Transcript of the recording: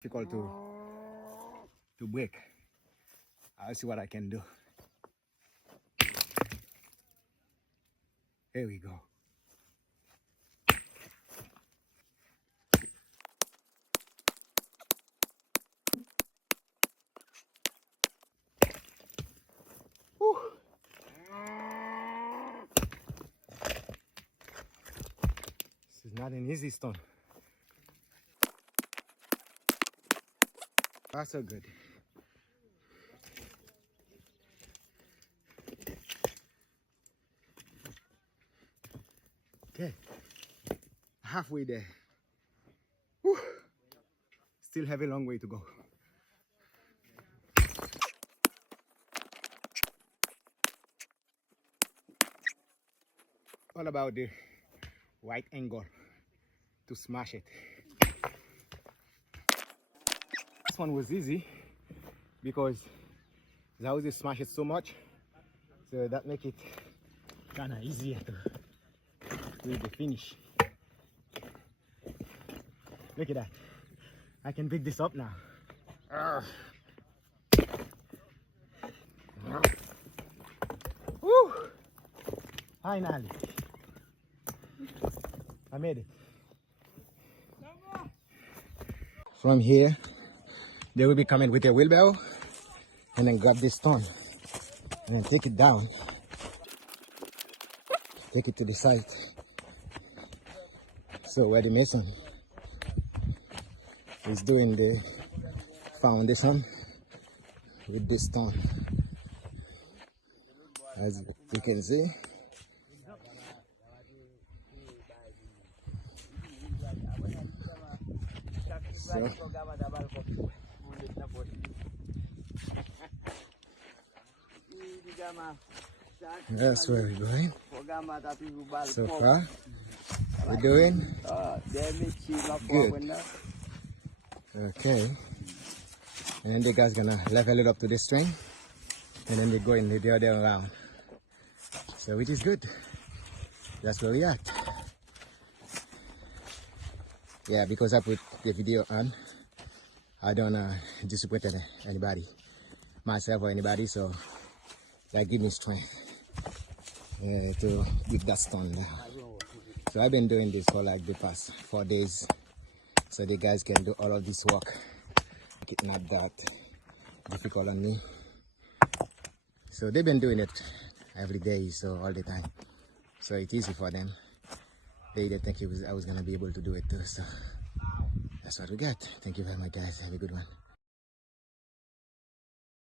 difficult to break. I'll see what I can do. Here we go. Whew. This is not an easy stone. That's so good. Okay, halfway there. Whew. Still have a long way to go. All about the right angle to smash it. This one was easy because I always smash it so much, so that make it kind of easier to do the finish. Look at that. I can pick this up now. Woo! Finally. I made it. From here, they will be coming with a wheelbarrow and then grab this stone and then take it down. Take it to the site. So where the mason is doing the foundation with this stone. As you can see, so that's where we're going. So far, we're doing good. Okay, and then the guy's gonna level it up to the string, and then they go in the other round. So which is good. That's where we at. Yeah, because I put the video on, I don't disappoint anybody, myself or anybody, so that gives me strength to get that stone down. So I've been doing this for like the past 4 days, so the guys can do all of this work. It's not that difficult on me. So they've been doing it every day, so all the time. So it's easy for them. They didn't think I was gonna be able to do it too. So that's what we got. Thank you very much, guys. Have a good one.